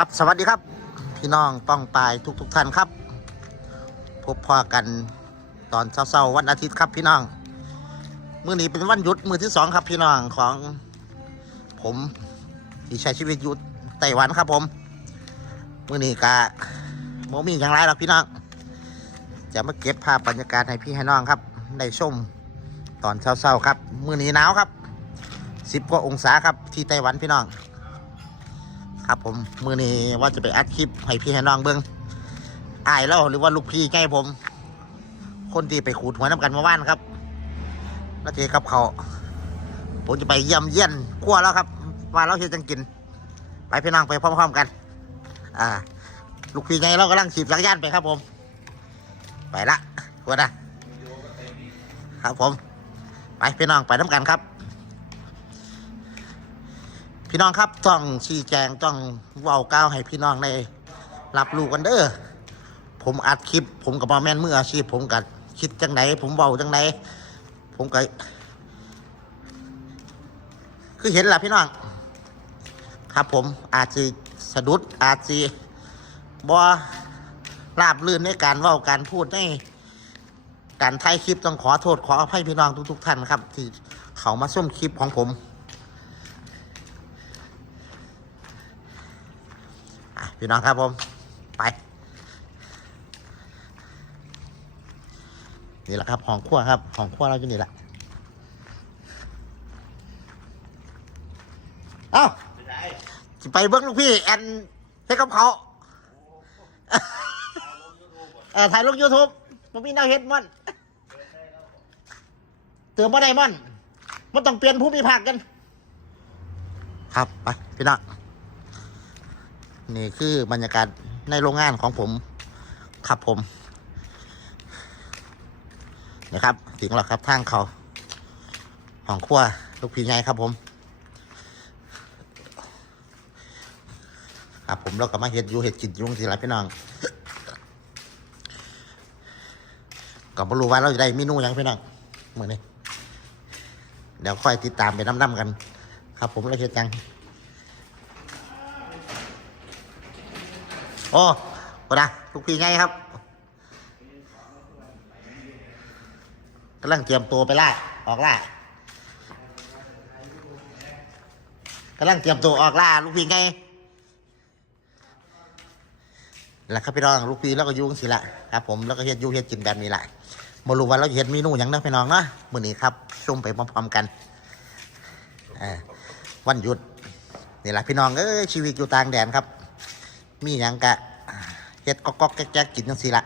ครับสวัสดีครับ พี่น้องป้องปายทุกทุกๆท่านครับ พบพอกันตอนเช้าๆวันอาทิตย์ครับพี่น้องมื้อนี้เป็นวันหยุดมื้อที่สองครับพี่น้องของผมที่ใช้ชีวิตอยู่ไต้หวันครับผมมื้อนี้กะโมมีอย่างไรหรอกพี่น้องจะมาเก็บภาพบรรยากาศให้พี่ให้น้องครับได้ชมตอนเช้าๆครับมื้อนี้หนาวครับสิบกว่าองศาครับที่ไต้หวันพี่น้อง ครับผมมือนี้ว่าจะไปอัดคลิปให้พี่ให้น้องเบิ้งอายแล้วหรือว่าลูกพี่ใกล้ผม คนที่ไปขูดหัวน้ำกันเมื่อวานครับแล้วเจอกับเขาผมจะไปเยี่ยมเยี่ยนขั้วแล้วครับว่าเราเฮ็ดจังกิน ไปพี่น้องไปพร้อมๆกัน อ่า ลูกพี่ไงเรากำลังฉีดจักรยานไปครับผม ไปละหัวนะครับผม ไปพี่น้องไปน้ำกันครับ พี่น้องครับต้องชี้แจงต้องเว้าก้าวให้พี่น้องได้รับรู้กันเด้อผมอัดคลิป ผมกับมาแม่นมืออาชีพ ผมกับคิดจังไหนผมเว้าจังไหนผมก็คือเห็นแหละพี่น้องครับผมอาจจะสะดุดอาจจะบ่ราบลื่นในการเว้าการพูดในการถ่ายคลิปต้องขอโทษขออภัยพี่น้องทุกๆท่านครับ ที่เขามาส้มคลิปของผม อะ พี่น้องครับผม ไป นี่แหละครับหองครัวครับหองครัวเราอยู่นี่แหละเอ้าไปเบิ้งลูกพี่ แอนให้กับเขาเออถ่ายลงยูทูบมันมีแนวเฮ็ดมันเติมบ่ได้มันมันต้องเปลี่ยนผู้มีภาคกัน ครับ ไป พี่น้อง นี่คือบรรยากาศในโรงงานของผมครับผมนะครับถึงแล้วครับทางเขาห้องครัวลูกพี่ไงครับผมครับผมเราก็มาเห็ดอยู่เห็ดกินยุงสิไรพี่น้องก็บ่รู้ว่าเราจะได้เมนูยังพี่น้องเหมือนนี้เดี๋ยวค่อยติดตามไปน้ำๆกัน ครับผมเราเห็ดจัง โอ้โหนะลูกพี่ไงครับกำลังเตรียมตัวไปไล่ออกไล่กำลังเตรียมตัวออกล่าลูกพี่ไงแล้วครับพี่น้องลูกพี่แล้วก็ยุ่งสิละครับผมแล้วก็เฮ็ดอยูเฮ็ดกินแบบนี้แหละมารู้ว่าเราเฮ็ดเมนูหยังนะพี่น้องเนาะมื้อนี้ครับชมไปพร้อมๆกันวันหยุดนี่แหละพี่น้องเอ้ยชีวิตอยู่ต่างแดนครับ มีหยังกะเฮ็ดก๊อกก๊อกแก๊กๆกินจังสีละ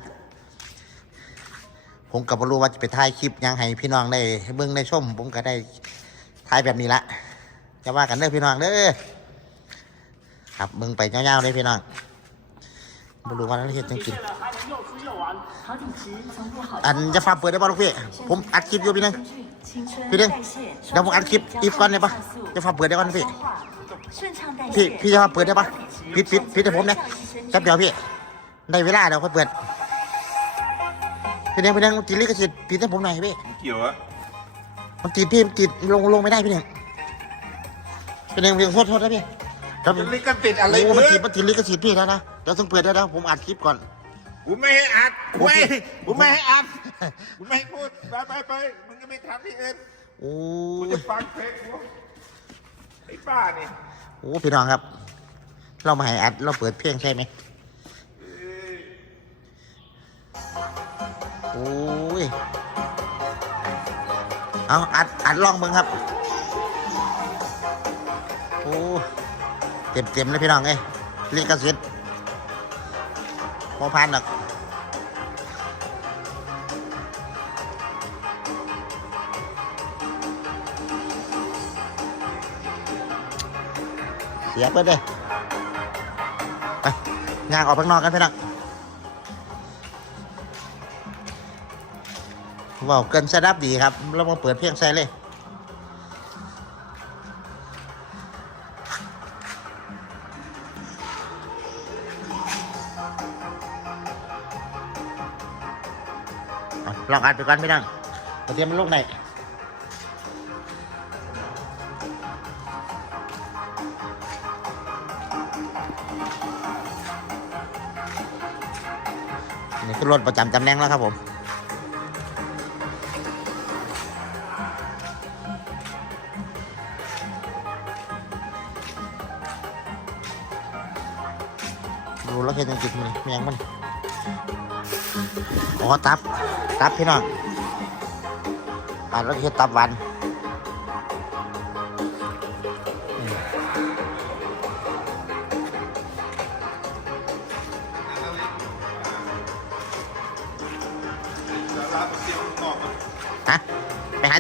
ผมกับ่รู้ว่าจะไปถ่ายคลิปยังให้พี่น้องได้เบิ่งได้ชม ผมก็ได้ถ่ายแบบนี้ละจะว่ากันเด้อพี่น้องเด้อครับเบิ่งไปยาวๆเลยพี่น้องบ่รู้ว่าเราเฮ็ดจังกิน อันจะฝาเปิดได้บ่ลูกพี่ผมอัดคลิปอยู่พี่นึง พี่พี่ดึดึงงเดี๋ยวผมอัดคลิปอีฟก่อนนได้ปะปะจะฝาเปิดได้ก่อนพี่ พี่พี่พี่พี่จะจะาเปิดได้ปะปะ ดปิดปิดให้ผมเนี่ยแป๊บเดียวพี่ได้เวลาแล้วค่อยเปิดพี่เน่งพี่เน่งติดลิขสิทธิ์ปิดให้ผมหน่อยพี่เกี่ยวอะมันติดพี่มันติดลงลงไม่ได้พี่เน่งพี่เน่งพี่โทษโทษนะพี่ครับมันลิขสิทธิ์อะไรโอ้เพื่มันอติดมันติดลิขสิทธิ์พี่แล้วนะเดี๋ยวต้องเปิดได้แล้วผมอัดคลิปก่อนกูไม่ให้อัดกูไม่โอเคกูไม่ให้อัดกูไม่ให้พูดไปไปไปมึงก็ไม่ทำที่อื่นโอ้กูยจะฟังเพลงกูไอ้ป้านี่โอ้พี่น้องครับ เรามาให้อัด เราเปิดเพลงใช่ไหมโอ้ย เอาอัด อัดลองเบิ่งครับ โอ้เต็มเต็มๆเลยพี่น้องเอ้ยลิขสิทธิ์พอพันหรอกเสียเปิดเลย ไปงานออกข้างนอกกันพี่น้องว้าวเกินสดับดีครับเรามาเปิดเพลงใส่เลยลองอัดไปก่อนพี่น้องเอาเตรียมมันลูกไหน รถประจำตำแหน่งแล้วครับผม ดูแล้วเห็นยังกินมันแมงมันอ๋อตับ ตับพี่น้องอ่านแล้วเห็นตับวัน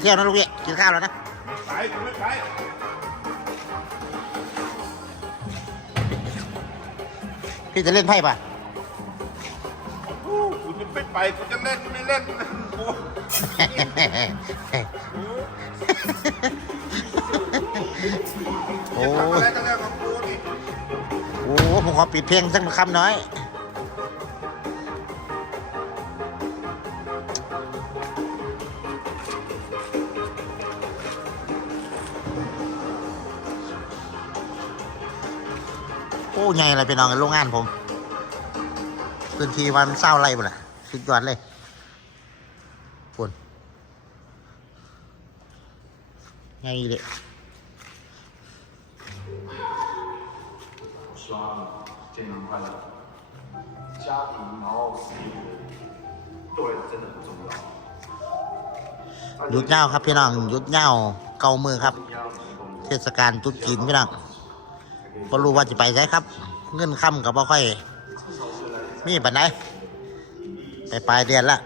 เที่ยวนะลูกพี่กินข้าวแล้วนะไปไม่ไปพี่จะเล่นไพ่ป่ะกูจะไม่ไปกูจะเล่นไม่เล่นกูโอ้โอ้ผมขอปิดเพลงสักคำน้อย โอ้ใหญ่อะไรไปนอนกันโรงงานผม พื้นที่วันเศร้าไรบ่ล่ะสุดยอดเลยปุ่นใหญ่เลย 希望你健康快乐，家庭然后事业对人真的很重要。 หยุดเงาวครับพี่น้องหยุดเงาวเกามือครับ 一样提供 เทศกาลตรุษจีนพี่น้อง บ่รู้ว่าจะไปไสครับ เงินค่ำกับบ่ค่อย มีปันไหนไปปลายเดือนละ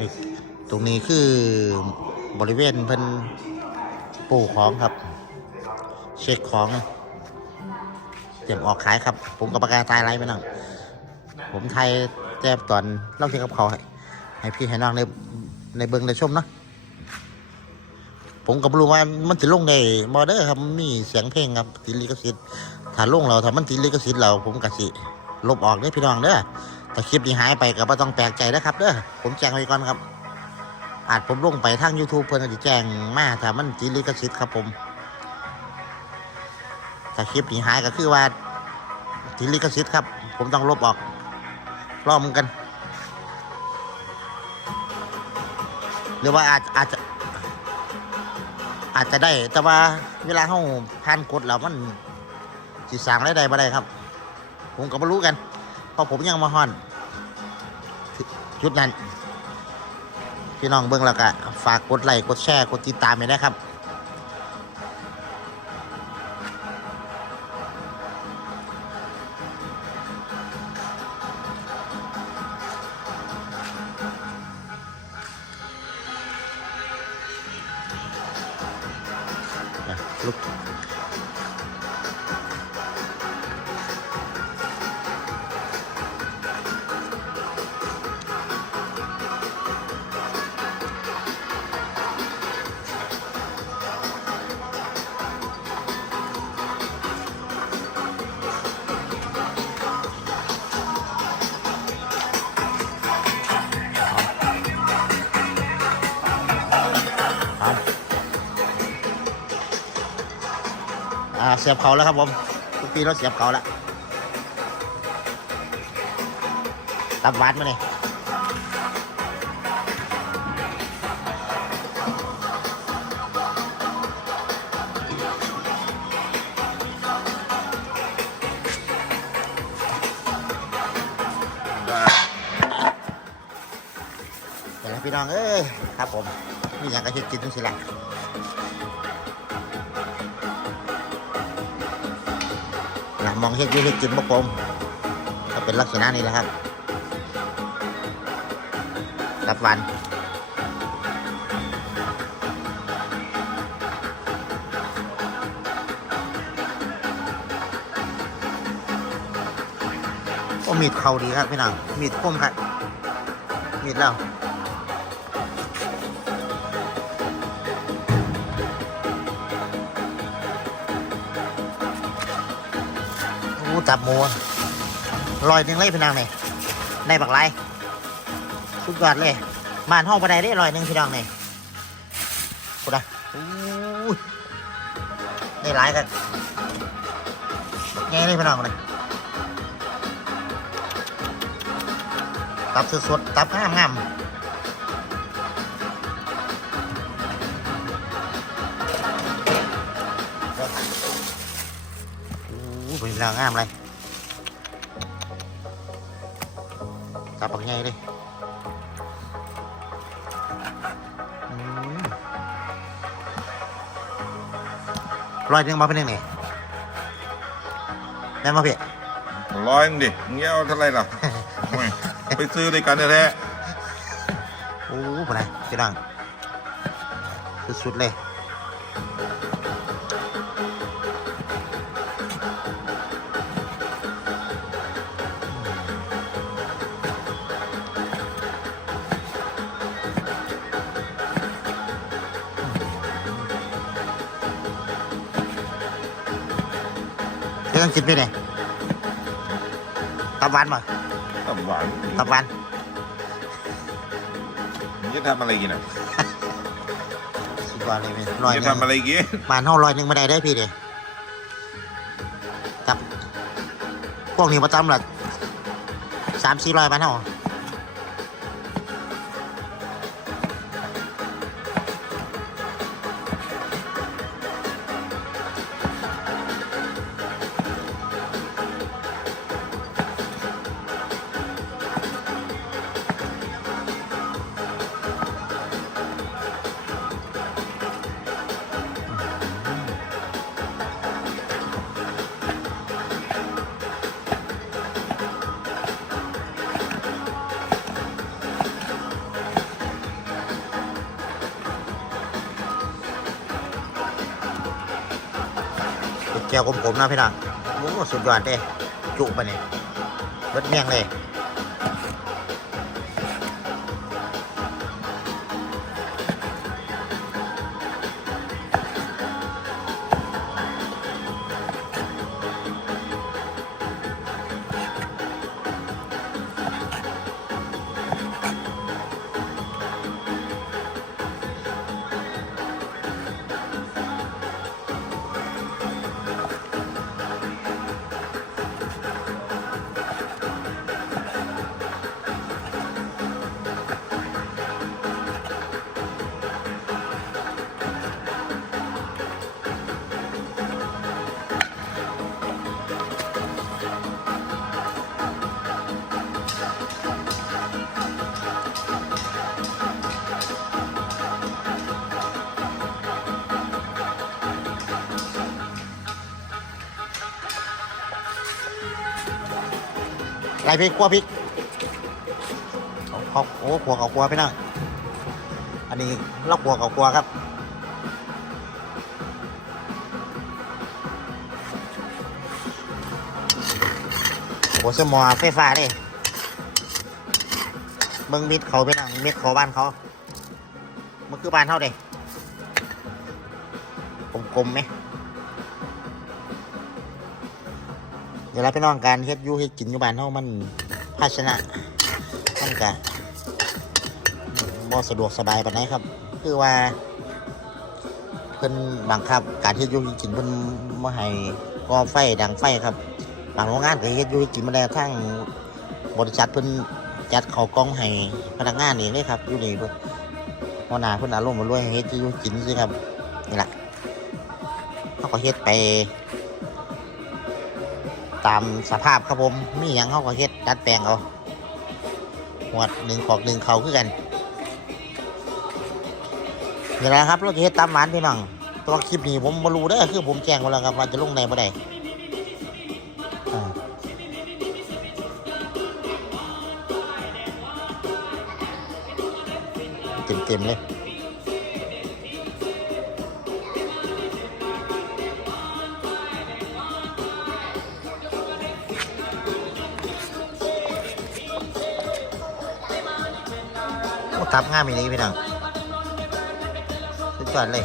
นี่ตรงนี้คือบริเวณเพิ่นปลูกของครับ ช็คของ เตรียมออกขายครับ ผมกับปากกาตายไรไปนั่งผมไทยแจ้ตอนเล่าเกี่ยวกับเขาให้พี่ให้น้องในในเบิ้งในชมเนาะผมก็บรู้ว่ามันจะลงในมอเดอร์ครับมีเสียงเพลงครับติดลิขสิทธิ์ถ้าลงเราถ้ามันติดลิขสิทธิ์เราผมกสิลบออกเด้อพี่น้องเด้อแต่คลิปนี้หายไปก็บ่ต้องแปลกใจนะครับเด้อผมแจ้งไว้ก่อนครับ อาจผมลงไปทาง YouTube เพิ่อนก็สิแจ้งมาถ้ามันติดลิขสิทธิ์ครับผม ถ้าคลิปนี้หายก็คือว่าติลิขสิทธิ์ครับ ผมต้องลบออกรอมกัน หรือว่าอาจอาจจะ อาจจะได้ แต่ว่าเวลาเขาผ่านกฎแล้วมันสิสางรายได้บ่ได้ครับ ผมก็ไม่รู้กัน เพราะผมยังมาฮอน จุดนั้น พี่น้องเบิ่งแล้วก็ฝากกดไลค์กดแชร์ กดติดตามไปนะครับ เสียบเขาแล้วครับผมทุกปีเราเสียบเขาแล้วตับวานมาเนี่ยเดี๋ยวพี่น้องเอ้ยครับผมมีอย่างกระเทียมกินทุกสิ่งะมองเห็ดอยูเห็ดกินบกผมก็เป็นลักษณะนี้แหละครับกับวันโอ้มีดเขาดีครับพี่น้องมีดคมครับมีดแล้ว จับหมูลอยหนึ่งเลยพี่น้องเนี่ในบักไรสุดยอดเลยบ้านห้องบันไดได้ลอยหนึ่งพี่น้องเนี่กูนะอู้ยได้หลายกันไงเลยพี่น้องเลยตับสดๆตับงามงาม อู้เป็นเรื่องงามเลยตับปักใหญ่เลยอืมร้อยหนึงมาเป็นยังไงแม่นมาพี่ร้อยหนึ่งดิมึงจะเอาเท่าไหรล่ะไม่ไปซื้อด้วยกันแท้โอ้โหอะไรพี่น้องสุดๆเลย เรื่องกินไปไหนตับหวานมาๆตับหวานตับหวานมึงจะทำอะไรกินอะสุดยอดเลยพี่มึร้งอยหจะนึงทำอะไรกินบานห้าร้อยหนึ่งไม่ได้ได้อพี่เดียกับพวกนี้ประจำหลักสามสี่ร้อยบานเท่า วกลมๆนะพี่น้องโอ้สุดยอดเลยจุไปเนี่ยรถเมี่ยงเลย ไรพริกกัวพริกเขาเขาโอ้ขัวเขากัวพี่น้องอันนี้เราขัวเขากัวครับโอ้สมอไฟฟ้าเด้เบิ่งมิดเขาไปนั่งมิดเขาบ้านเขามันคือบ้านเท่าเด้กลมๆไหม ดี๋ยวเราไปน้องการเฮ็ดยูเฮ็ดกินอยู่บ้านเท่ามันภาชนะมันกะบ่สะดวกสบายปานไหนครับ คือว่า เพิ่นบังคับ การเฮ็ดยูเฮ็ดกินเพิ่นบ่ให้ก่อไฟดังไฟครับบางโรงงานก็เฮ็ดยูเฮ็ดกินมาแล้วทั้งบริษัทเพิ่นจัดเข้ากล้องให้พนักงานนี่เลยครับอยู่นี่เพิ่นหัวหน้าเพิ่นอารมณ์บ่รวยเฮ็ดยู่กินสิครับนี่ล่ะเขาก็เฮ็ดไป ตามสภาพครับผมมีหยังเขาก็เฮ็ดดัดแปลงเอาหวดหนึ่งขอกหนึ่งเขาคือกันนี่แหละครับเราจะเฮ็ดตามหวานพี่น้องตัวคลิปนี้ผมบ่รู้เด้คือผมแจ้งไว้แล้วครับว่าจะลงในบ่ได้เต็มเต็มๆเลย ทับง่ายไปนี้พี่น้องสุดยอดเลย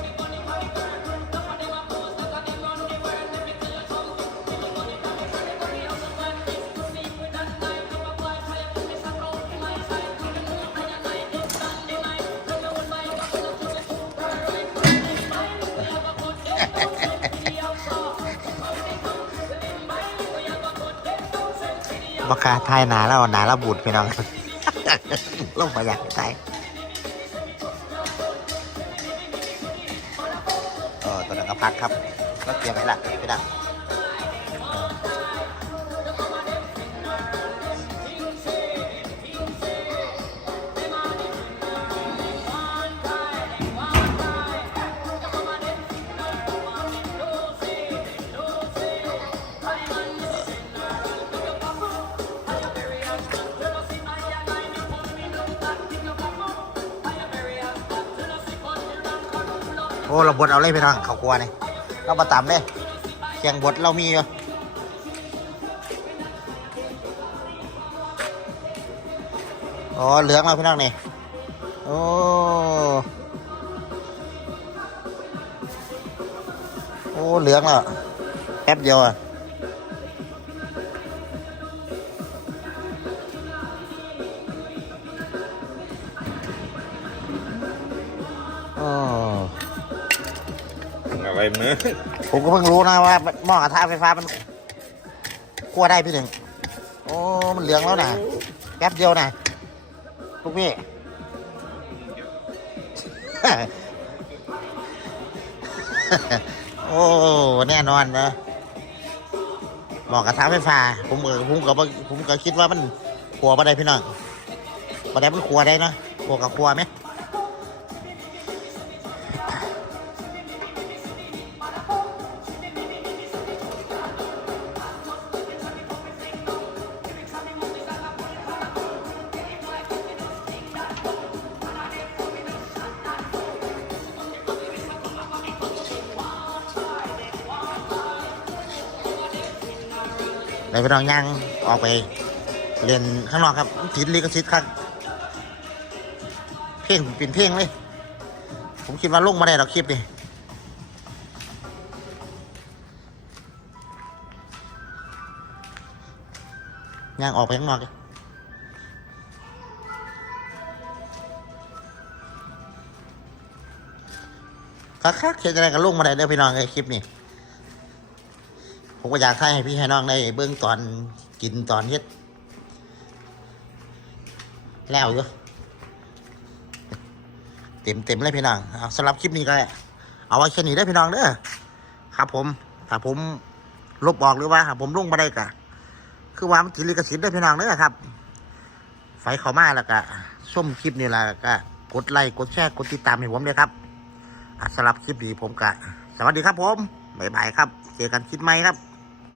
บกาทายหนาแล้วหนาแล้วบูดพี่น้องลงไปอยากทาย เออตัวนั้นก็พักครับก็เตรียมไว้ละพี่ดัง อ้เราบดเอาเลยพี่น้องเขากลัวนี่เราประตามเลยเคียงบดเรามีอยู่อ๋อเหลืองแล้วพี่น้องนี่โอ้โอ้เหลืองแล้วแป๊บเดียวอะ ผมก็เพิ่งรู้นะว่าหม้อกระทะไฟฟ้ามันคั่วได้พี่หนึ่งโอ้มันเหลืองแล้วนะแป๊บเดียวนะลูกพี่ โอ้แน่นอนนะหม้อกระทะไฟฟ้า ผมก็ผมก็ผมก็คิดว่ามันขัวมาได้พี่น้องมาได้มันขัวได้นะขัวกับขัวไหม ในพี่น้องย่างออกไปเรียนข้างนอกครับติดลิขสิทธิ์ครับเพลงเป็นเพลงเลย ผมคิดว่าลงมาได้เราคลิปนี่ย่างออกไปข้างนอกเลยคักๆเขียนอะไรกันลงมาได้เด้อพี่น้องไอ้คลิปนี้ ผมก็อยากให้พี่ให้น้องได้เบื้องตอนกินตอนเฮ็ด แล้วอยู่เต็มเต็มเลยพี่น้องเอาสำหรับคลิปนี้ก็เอาไว้แค่นี้ได้พี่น้องเด้อครับ ผมถ้าผมลบออกหรือว่าถ้าผมลงมาได้กะคือว่ามันกินลิขสิทธิ์ได้พี่น้องเด้อครับ ไฟเขามาแล้วก็ส้มคลิปนี่แหละก็กดไลค์กดแชร์กดติดตามให้ผมเลยครับสำหรับคลิปนี้ผมกะสวัสดีครับผมบ๊ายบายครับ เจอกันคลิปใหม่ครับ